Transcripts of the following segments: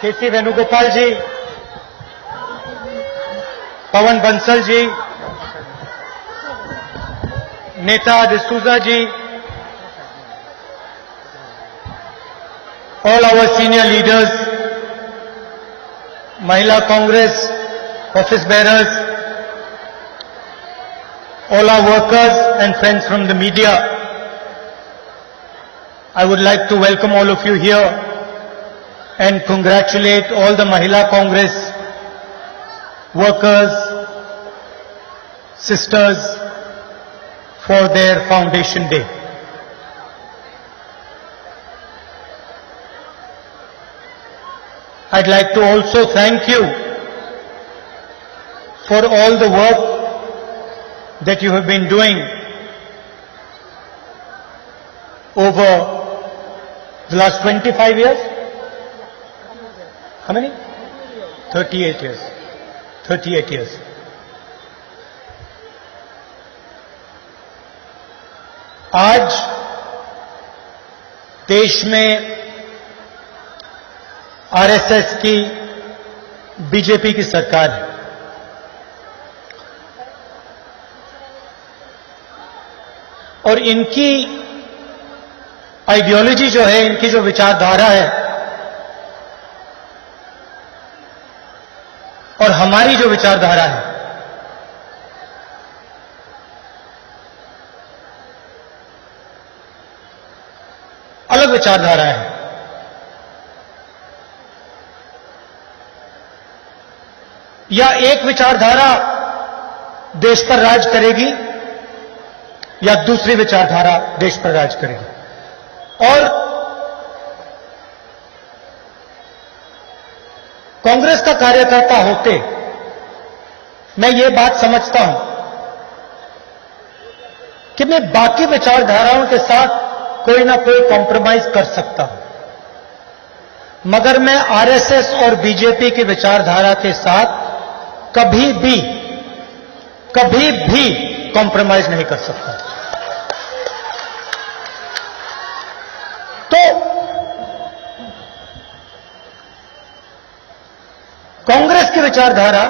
केसी वेणुगोपाल जी, पवन बंसल जी, नेता डिसूजा जी, all our senior leaders, Mahila Congress, office bearers, all our workers and friends from the media, I would like to welcome all of you here and congratulate all the Mahila Congress workers, sisters for their foundation day. I'd like to also thank you for all the work that you have been doing over the last 25 years. How many? 38 years. 38 years. आज देश में RSS की, BJP की सरकार है। और इनकी ideology जो है, इनकी जो विचारधारा है और हमारी जो विचारधारा है, अलग विचारधारा है। या एक विचारधारा देश पर राज करेगी या दूसरी विचारधारा देश पर राज करेगी। और कांग्रेस का कार्यकर्ता होते मैं ये बात समझता हूं कि मैं बाकी विचारधाराओं के साथ कोई ना कोई कॉम्प्रोमाइज कर सकता हूं, मगर मैं आरएसएस और बीजेपी की विचारधारा के साथ कभी भी कॉम्प्रोमाइज नहीं कर सकता। तो कांग्रेस की विचारधारा,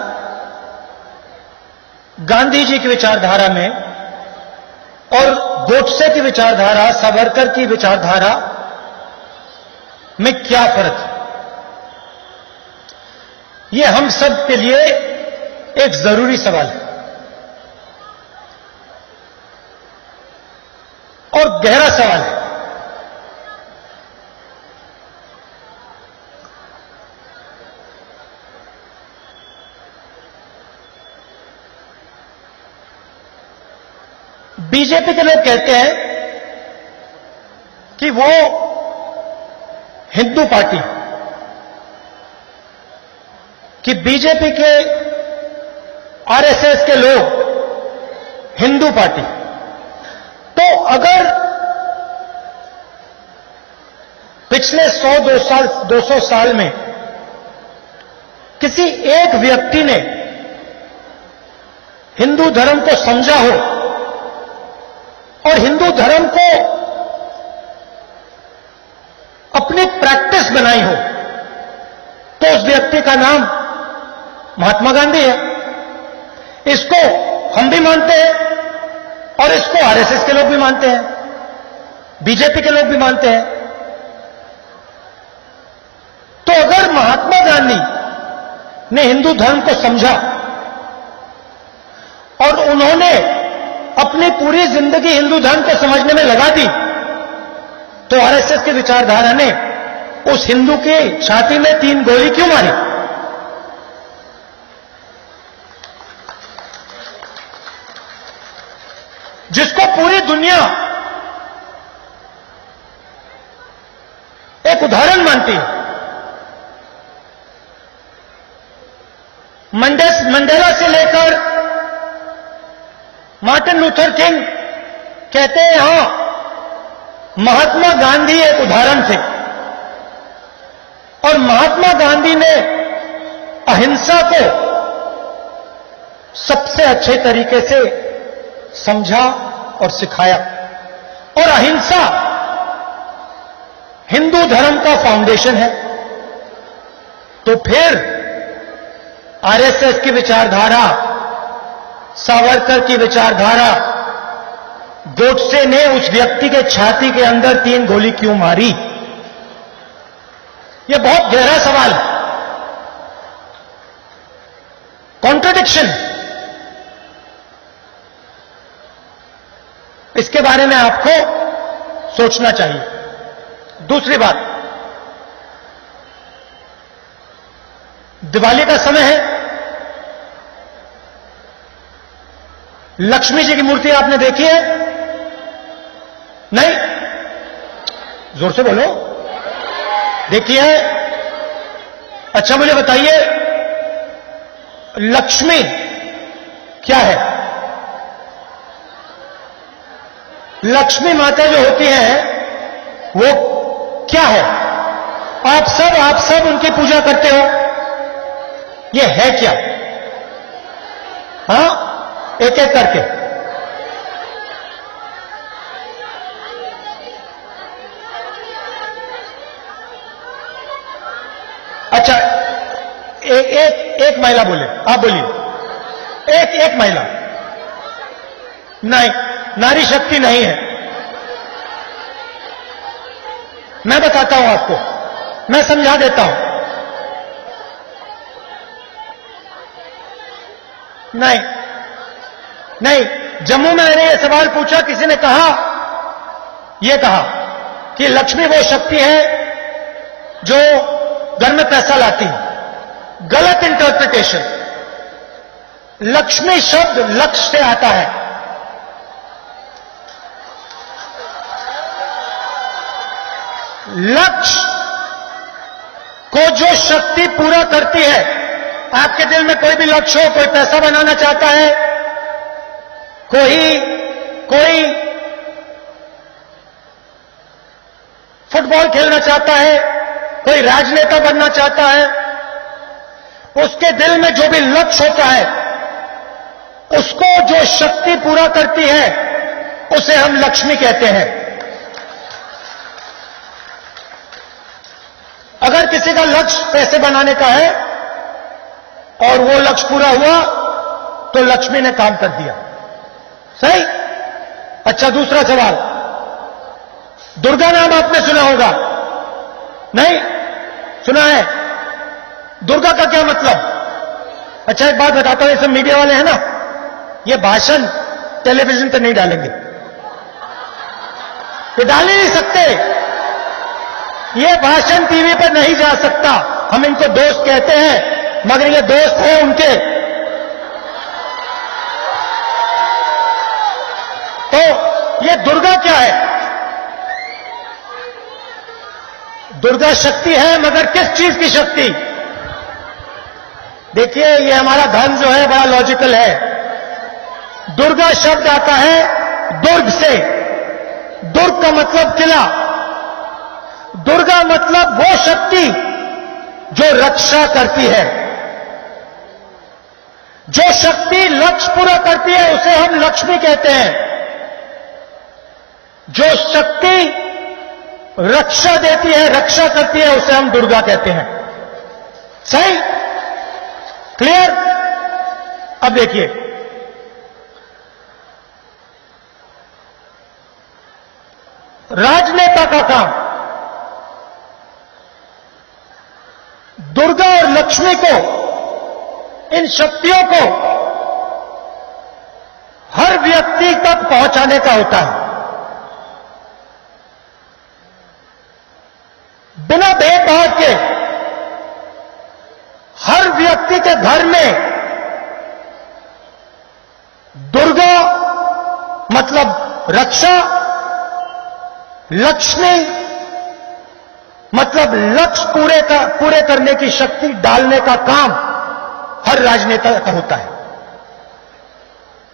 गांधी जी की विचारधारा में और गोडसे की विचारधारा, सावरकर की विचारधारा में क्या फर्क है, ये हम सब के लिए एक जरूरी सवाल है और गहरा सवाल है। बीजेपी के लोग कहते हैं कि वो हिंदू पार्टी, कि बीजेपी के आरएसएस के लोग हिंदू पार्टी। तो अगर पिछले 100-200 साल में किसी एक व्यक्ति ने हिंदू धर्म को समझा हो और हिंदू धर्म को अपनी प्रैक्टिस बनाई हो, तो उस व्यक्ति का नाम महात्मा गांधी है। इसको हम भी मानते हैं और इसको आरएसएस के लोग भी मानते हैं, बीजेपी के लोग भी मानते हैं। तो अगर महात्मा गांधी ने हिंदू धर्म को समझा और उन्होंने अपनी पूरी जिंदगी हिंदू धर्म को समझने में लगा दी, तो आरएसएस की विचारधारा ने उस हिंदू की छाती में 3 गोली क्यों मारी? जिसको पूरी दुनिया एक उदाहरण मानती है। मंडेला से लेकर मार्टिन लूथर किंग कहते हैं, हां, महात्मा गांधी एक उदाहरण थे और महात्मा गांधी ने अहिंसा को सबसे अच्छे तरीके से समझा और सिखाया। और अहिंसा हिंदू धर्म का फाउंडेशन है। तो फिर आरएसएस की विचारधारा, सावरकर की विचारधारा, गोडसे ने उस व्यक्ति के छाती के अंदर 3 गोली क्यों मारी? यह बहुत गहरा सवाल है। कॉन्ट्रडिक्शन, इसके बारे में आपको सोचना चाहिए। दूसरी बात, दिवाली का समय है, लक्ष्मी जी की मूर्ति आपने देखी है? नहीं? जोर से बोलो। देखी है? अच्छा मुझे बताइए, लक्ष्मी क्या है? लक्ष्मी माता जो होती है वो क्या है? आप सब उनकी पूजा करते हो, ये है क्या? हां, एक एक करके। अच्छा, एक महिला बोले, आप बोलिए। एक महिला। नहीं, नारी शक्ति नहीं है। मैं बताता हूं आपको, मैं समझा देता हूं। नहीं, जम्मू में मैंने यह सवाल पूछा, किसी ने यह कहा कि लक्ष्मी वो शक्ति है जो घर में पैसा लाती है। गलत इंटरप्रिटेशन। लक्ष्मी शब्द लक्ष्य से आता है। लक्ष्य को जो शक्ति पूरा करती है, आपके दिल में कोई भी लक्ष्य हो, कोई पैसा बनाना चाहता है, कोई फुटबॉल खेलना चाहता है, कोई राजनेता बनना चाहता है, उसके दिल में जो भी लक्ष्य होता है, उसको जो शक्ति पूरा करती है, उसे हम लक्ष्मी कहते हैं। अगर किसी का लक्ष्य पैसे बनाने का है और वो लक्ष्य पूरा हुआ तो लक्ष्मी ने काम कर दिया। सही? अच्छा, दूसरा सवाल, दुर्गा नाम आपने सुना होगा? नहीं सुना है? दुर्गा का क्या मतलब? अच्छा, एक बात बताता हूं, ये सब मीडिया वाले हैं ना, ये भाषण टेलीविजन पर नहीं डालेंगे, ये डाल ही नहीं सकते। ये भाषण टीवी पर नहीं जा सकता। हम इनको दोस्त कहते हैं, मगर ये दोस्त हैं उनके। तो ये दुर्गा क्या है? दुर्गा शक्ति है, मगर किस चीज की शक्ति? देखिए, ये हमारा धन जो है बड़ा लॉजिकल है। दुर्गा शब्द आता है दुर्ग से। दुर्ग का मतलब किला। दुर्गा मतलब वो शक्ति जो रक्षा करती है। जो शक्ति लक्ष्य पूरा करती है उसे हम लक्ष्मी कहते हैं। जो शक्ति रक्षा देती है, रक्षा करती है, उसे हम दुर्गा कहते हैं। सही? क्लियर? अब देखिए, राजनेता का काम दुर्गा और लक्ष्मी को, इन शक्तियों को हर व्यक्ति तक पहुंचाने का होता है। बिना भेदभाव के हर व्यक्ति के घर में दुर्गा मतलब रक्षा, लक्ष्मी मतलब लक्ष्य पूरे करने की शक्ति डालने का काम हर राजनेता का होता है।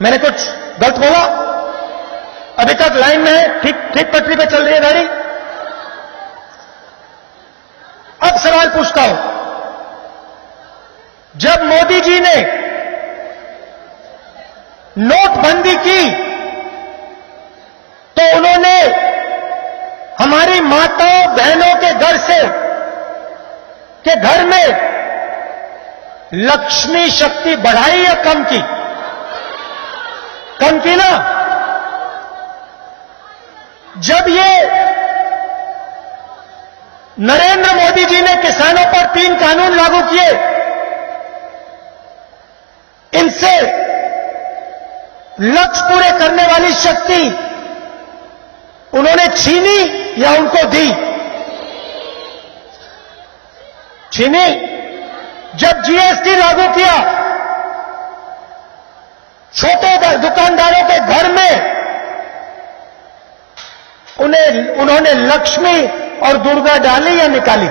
मैंने कुछ गलत बोला? अभी तक लाइन में है, ठीक पटरी पे चल रही है गाड़ी। अब सवाल पूछता हूं, जब मोदी जी ने नोटबंदी की तो उन्होंने हमारी माताओं बहनों के घर में लक्ष्मी शक्ति बढ़ाई या कम की? कम की ना? जब ये नरेंद्र मोदी जी ने किसानों पर 3 कानून लागू किए, इनसे लक्ष्य पूरे करने वाली शक्ति उन्होंने छीनी या उनको दी? छीनी। जब जीएसटी लागू किया, छोटे दुकानदारों के घर में उन्होंने लक्ष्मी और दुर्गा डाली या निकाली?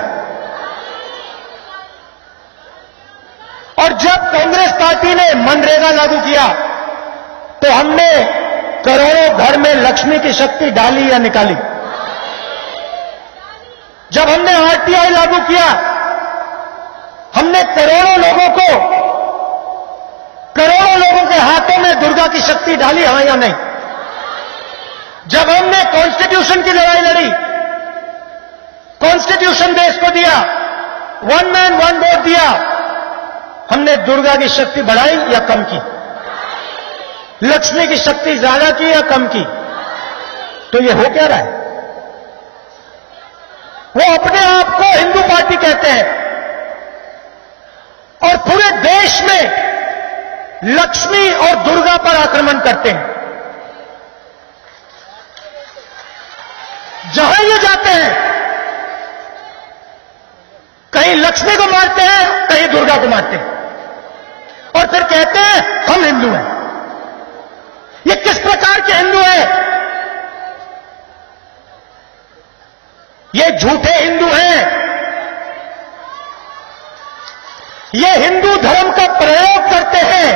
और जब कांग्रेस पार्टी ने मनरेगा लागू किया, तो हमने करोड़ों घर में लक्ष्मी की शक्ति डाली या निकाली? जब हमने आरटीआई लागू किया, हमने करोड़ों लोगों के हाथों में दुर्गा की शक्ति डाली, हाँ या नहीं? जब हमने कॉन्स्टिट्यूशन की लड़ाई लड़ी, कॉन्स्टिट्यूशन देश को दिया, 1 मैन 1 वोट दिया, हमने दुर्गा की शक्ति बढ़ाई या कम की? लक्ष्मी की शक्ति ज्यादा की या कम की? तो ये हो क्या रहा है? वो अपने आप को हिंदू पार्टी कहते हैं और पूरे देश में लक्ष्मी और दुर्गा पर आक्रमण करते हैं। जहां ये जाते हैं, कहीं लक्ष्मी को मारते हैं, कहीं दुर्गा को मारते हैं, और फिर कहते हैं हम हिंदू हैं। ये किस प्रकार के हिंदू हैं? ये झूठे हिंदू हैं। ये हिंदू धर्म का प्रयोग करते हैं,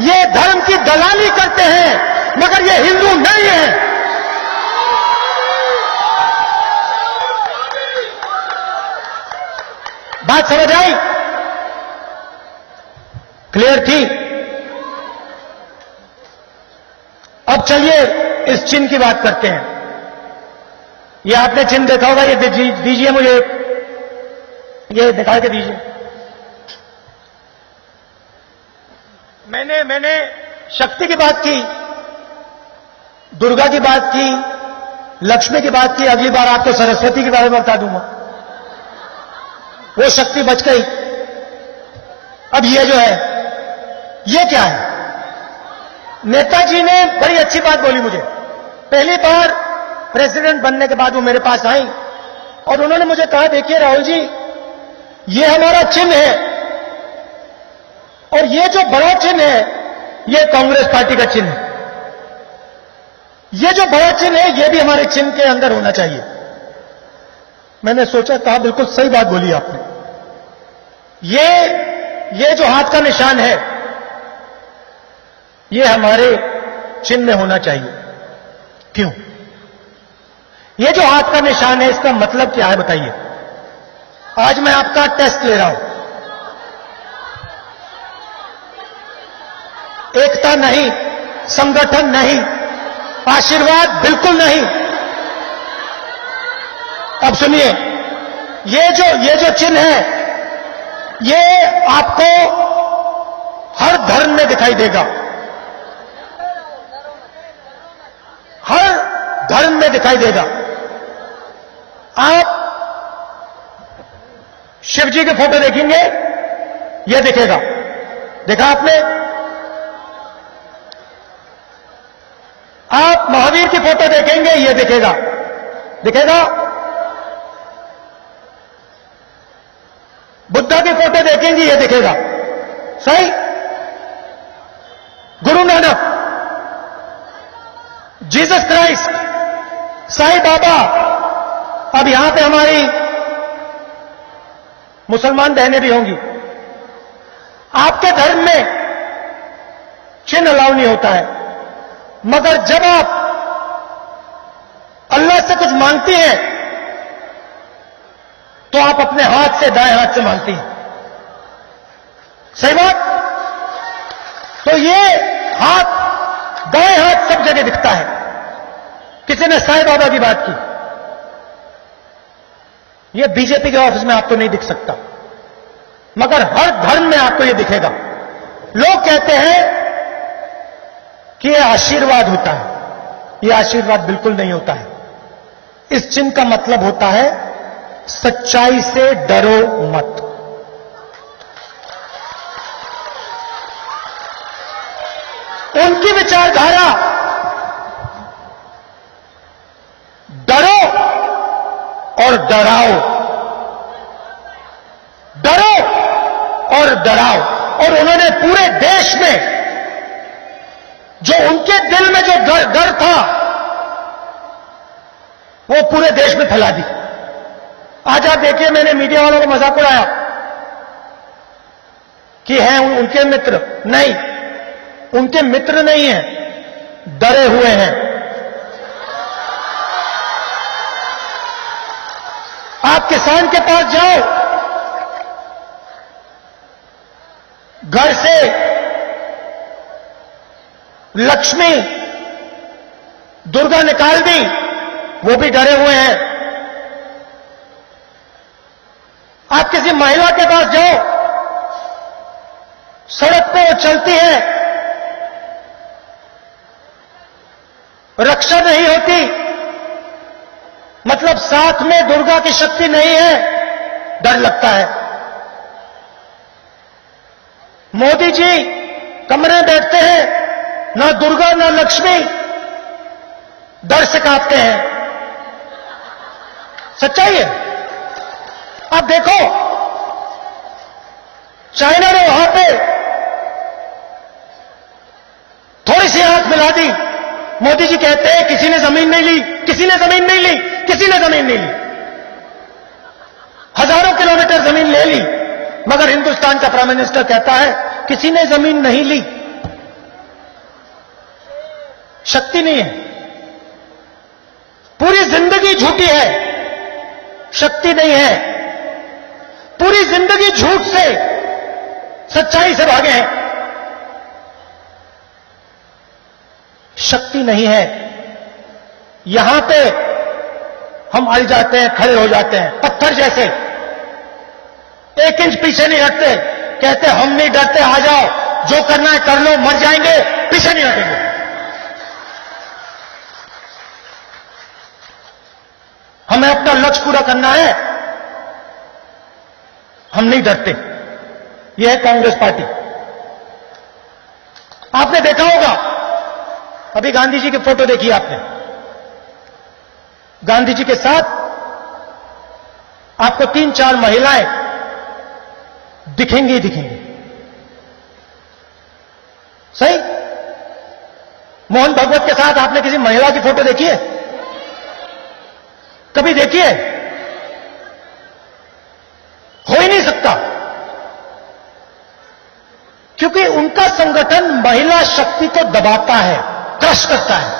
ये धर्म की दलाली करते हैं, मगर ये हिंदू नहीं है। बात समझ आई? क्लियर थी? अब चलिए इस चिन्ह की बात करते हैं। ये आपने चिन्ह देखा होगा, ये दीजिए मुझे, ये दिखा के दीजिए। मैंने शक्ति की बात की, दुर्गा की बात की, लक्ष्मी की बात की। अगली बार आपको सरस्वती के बारे में बता दूंगा। वो शक्ति बच गई। अब ये जो है, ये क्या है? नेताजी ने बड़ी अच्छी बात बोली मुझे। पहली बार प्रेसिडेंट बनने के बाद वो मेरे पास आई और उन्होंने मुझे कहा, देखिए राहुल जी, ये हमारा चिन्ह है और ये जो बड़ा चिन्ह है, ये कांग्रेस पार्टी का चिन्ह है। ये जो बड़ा चिन्ह है, ये भी हमारे चिन्ह के अंदर होना चाहिए। मैंने सोचा, कहा बिल्कुल सही बात बोली आपने। ये जो हाथ का निशान है, ये हमारे चिन्ह में होना चाहिए। क्यों? ये जो हाथ का निशान है, इसका मतलब क्या है बताइए? आज मैं आपका टेस्ट ले रहा हूं। एकता नहीं, संगठन नहीं, आशीर्वाद बिल्कुल नहीं। अब सुनिए, ये जो चिन्ह है, ये आपको हर धर्म में दिखाई देगा, हर धर्म में दिखाई देगा। आप शिव जी के फोटो देखेंगे, यह दिखेगा। देखा आपने? आप महावीर की फोटो देखेंगे, यह दिखेगा। दिखेगा? बुद्धा की फोटो देखेंगे, यह दिखेगा। सही? Guru Nanak, Jesus Christ, Sai Baba. अब यहां पे हमारी मुसलमान बहनें भी होंगी। आपके धर्म में चिन्ह अलाउ नहीं होता है, मगर जब आप अल्लाह से कुछ मांगती हैं, तो आप अपने हाथ से, दाएं हाथ से मांगती हैं। सही बात? तो ये हाथ, दाएं हाथ सब जगह दिखता है। किसी ने साईं बाबा की बात की, ये बीजेपी के ऑफिस में आपको नहीं दिख सकता। मगर हर धर्म में आपको यह दिखेगा। लोग कहते हैं कि यह आशीर्वाद होता है। यह आशीर्वाद बिल्कुल नहीं होता है। इस चिन्ह का मतलब होता है सच्चाई से डरो मत। उनकी विचारधारा डरो और डराओ, डरो और डराओ। और उन्होंने पूरे देश में जो उनके दिल में जो डर था वो पूरे देश में फैला दी। आज आप देखिए, मैंने मीडिया वालों को मजाक उड़ाया कि हैं उनके मित्र। नहीं, उनके मित्र नहीं हैं, डरे हुए हैं। आप किसान के पास जाओ, घर से लक्ष्मी दुर्गा निकाल दी, वो भी डरे हुए हैं। आप किसी महिला के पास जाओ, सड़क पे वो चलती है, रक्षा नहीं होती, मतलब साथ में दुर्गा की शक्ति नहीं है, डर लगता है। मोदी जी कमरे में बैठते हैं, ना दुर्गा ना लक्ष्मी, डर से कांपते हैं। सच्चाई है। आप देखो, चाइना ने वहां पे थोड़ी सी आंख मिला दी। मोदी जी कहते हैं किसी ने जमीन नहीं ली, किसी ने जमीन नहीं ली, किसी ने जमीन नहीं ली। हजारों किलोमीटर जमीन ले ली, मगर हिंदुस्तान का प्राइम मिनिस्टर कहता है किसी ने जमीन नहीं ली। शक्ति नहीं है। पूरी जिंदगी झूठी है, शक्ति नहीं है। पूरी जिंदगी झूठ से, सच्चाई से भागे हैं, शक्ति नहीं है। यहां पे हम अड़ जाते हैं, खड़े हो जाते हैं पत्थर जैसे, 1 इंच पीछे नहीं हटते। कहते हम नहीं डरते, आ जाओ, जो करना है कर लो, मर जाएंगे, पीछे नहीं हटेंगे। हमें अपना लक्ष्य पूरा करना है, हम नहीं डरते। यह है कांग्रेस पार्टी। आपने देखा होगा, अभी गांधी जी की फोटो देखी आपने, गांधी जी के साथ आपको 3-4 महिलाएं दिखेंगी ही दिखेंगी। सही? मोहन भगवत के साथ आपने किसी महिला की फोटो देखी है? कभी देखी है? हो ही नहीं सकता, क्योंकि उनका संगठन महिला शक्ति को दबाता है, क्रश करता है।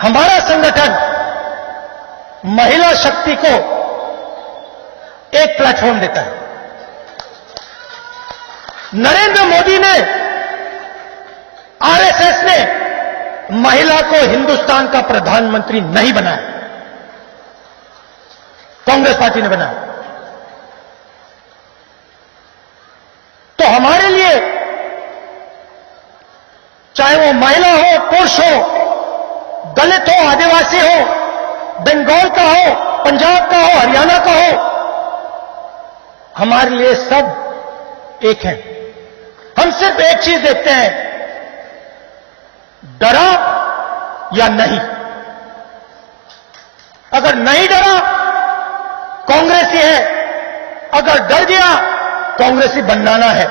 हमारा संगठन महिला शक्ति को एक प्लेटफॉर्म देता है। नरेंद्र मोदी ने, आरएसएस ने महिला को हिंदुस्तान का प्रधानमंत्री नहीं बनाया, कांग्रेस पार्टी ने बनाया। तो हमारे लिए चाहे वो महिला हो, पुरुष हो, दलित हो, आदिवासी हो, बंगाल का हो, पंजाब का हो, हरियाणा का हो, हमारे लिए सब एक हैं। हम सिर्फ एक चीज देखते हैं, डरा या नहीं। अगर नहीं डरा, कांग्रेसी है। अगर डर गया, कांग्रेसी बनाना है।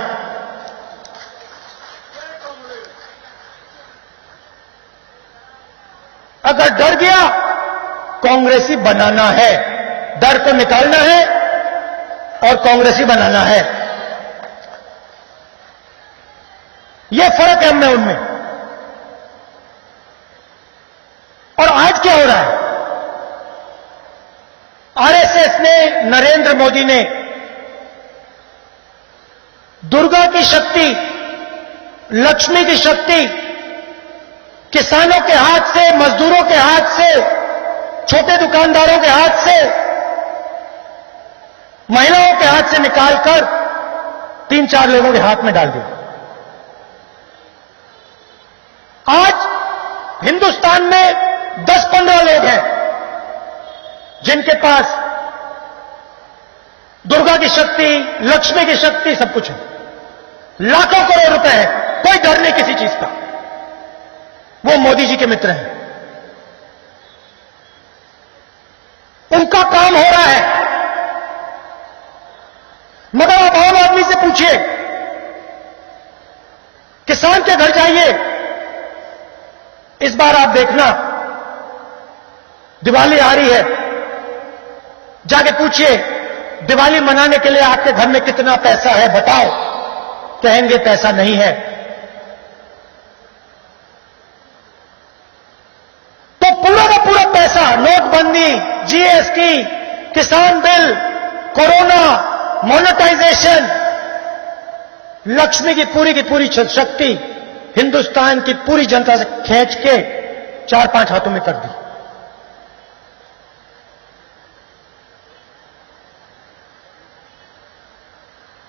अगर डर गया, कांग्रेसी बनाना है। डर को निकालना है और कांग्रेसी बनाना है। यह फर्क है हम में उनमें। और आज क्या हो रहा है? आरएसएस ने, नरेंद्र मोदी ने दुर्गा की शक्ति, लक्ष्मी की शक्ति किसानों के हाथ से, मजदूरों के हाथ से, छोटे दुकानदारों के हाथ से महिलाओं के हाथ से निकालकर 3-4 लोगों के हाथ में डाल दिया। आज हिंदुस्तान में 10-15 लोग हैं जिनके पास दुर्गा की शक्ति, लक्ष्मी की शक्ति, सब कुछ है। लाखों करोड़ रुपए है, कोई डर नहीं किसी चीज का। वो मोदी जी के मित्र हैं, उनका काम हो रहा है। मगर आप आम आदमी से पूछिए, किसान के घर जाइए, इस बार आप देखना दिवाली आ रही है, जाके पूछिए दिवाली मनाने के लिए आपके घर में कितना पैसा है, बताओ। कहेंगे पैसा नहीं है। तो पूरा का पूरा पैसा, नोटबंदी, जीएसटी, किसान बिल, कोरोना, मोनेटाइजेशन, लक्ष्मी की पूरी शक्ति हिंदुस्तान की पूरी जनता से खींच के 4-5 हाथों में कर दी।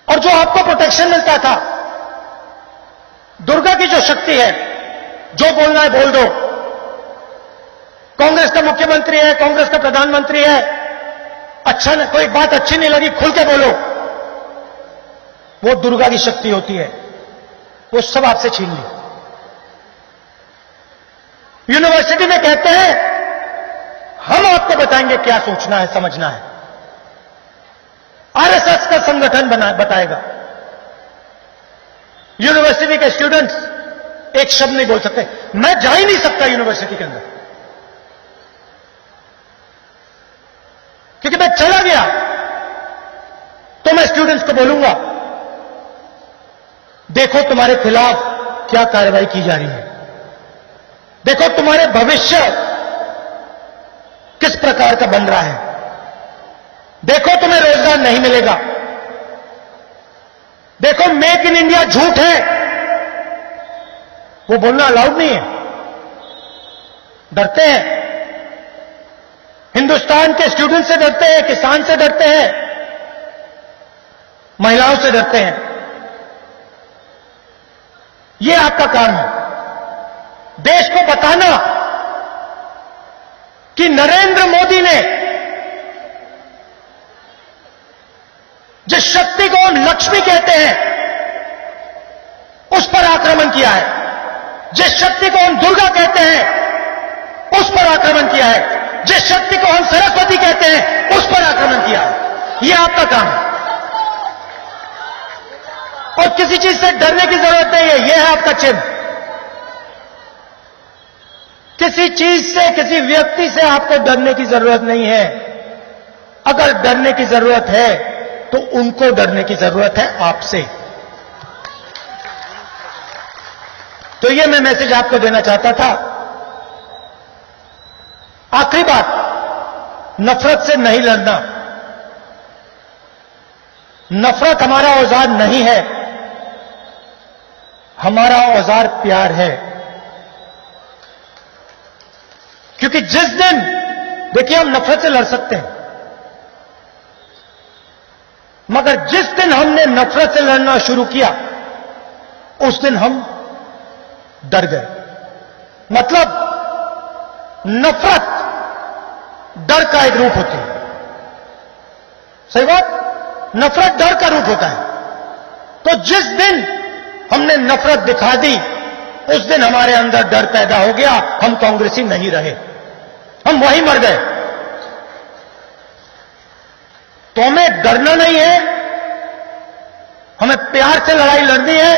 और जो आपको प्रोटेक्शन मिलता था, दुर्गा की जो शक्ति है, जो बोलना है बोल दो। कांग्रेस का मुख्यमंत्री है, कांग्रेस का प्रधानमंत्री है, अच्छा न, कोई बात अच्छी नहीं लगी, खुल के बोलो। वो दुर्गा की शक्ति होती है, वो सब आपसे छीन ली। यूनिवर्सिटी में कहते हैं हम आपको बताएंगे क्या सोचना है, समझना है। आरएसएस का संगठन बताएगा। यूनिवर्सिटी के स्टूडेंट्स एक शब्द नहीं बोल सकते। मैं जा ही नहीं सकता यूनिवर्सिटी के अंदर, क्योंकि मैं चला गया तो मैं स्टूडेंट्स को बोलूंगा, देखो तुम्हारे खिलाफ क्या कार्रवाई की जा रही है, देखो तुम्हारे भविष्य किस प्रकार का बन रहा है, देखो तुम्हें रोजगार नहीं मिलेगा, देखो मेक इन इंडिया झूठ है। वो बोलना अलाउड नहीं है, डरते हैं। हिंदुस्तान के स्टूडेंट से डरते हैं, किसान से डरते हैं, महिलाओं से डरते हैं। ये आपका काम है, देश को बताना कि नरेंद्र मोदी ने जिस शक्ति को हम लक्ष्मी कहते हैं उस पर आक्रमण किया है, जिस शक्ति को हम दुर्गा कहते हैं उस पर आक्रमण किया है, जिस शक्ति को हम सरस्वती कहते हैं उस पर आक्रमण किया है। यह आपका काम है और किसी चीज से डरने की जरूरत नहीं है। यह है आपका चिन्ह। किसी चीज से, किसी व्यक्ति से आपको डरने की जरूरत नहीं है। अगर डरने की जरूरत है तो उनको डरने की जरूरत है, आपसे। तो यह मैं मैसेज आपको देना चाहता था। आखिरी बात, नफरत से नहीं लड़ना। नफरत हमारा औजार नहीं है, हमारा औजार प्यार है। क्योंकि जिस दिन, देखिए, हम नफरत से लड़ सकते हैं, मगर जिस दिन हमने नफरत से लड़ना शुरू किया उस दिन हम डर गए। मतलब नफरत डर का एक रूप होती है। सही बात, नफरत डर का रूप होता है। तो जिस दिन हमने नफरत दिखा दी उस दिन हमारे अंदर डर पैदा हो गया, हम कांग्रेसी नहीं रहे, हम वहीं मर गए। तो हमें डरना नहीं है, हमें प्यार से लड़ाई लड़नी है।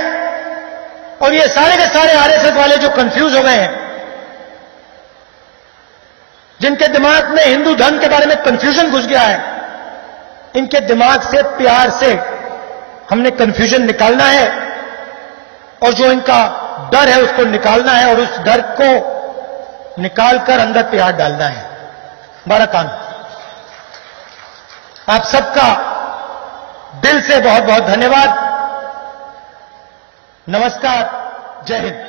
और ये सारे के सारे आरएसएस वाले जो कंफ्यूज हो गए हैं, जिनके दिमाग में हिंदू धर्म के बारे में कंफ्यूजन घुस गया है, इनके दिमाग से प्यार से हमने कंफ्यूजन निकालना है और जो इनका डर है उसको निकालना है और उस डर को निकालकर अंदर प्यार डालना है। हमारा काम। आप सबका दिल से बहुत बहुत धन्यवाद। नमस्कार, जय हिंद।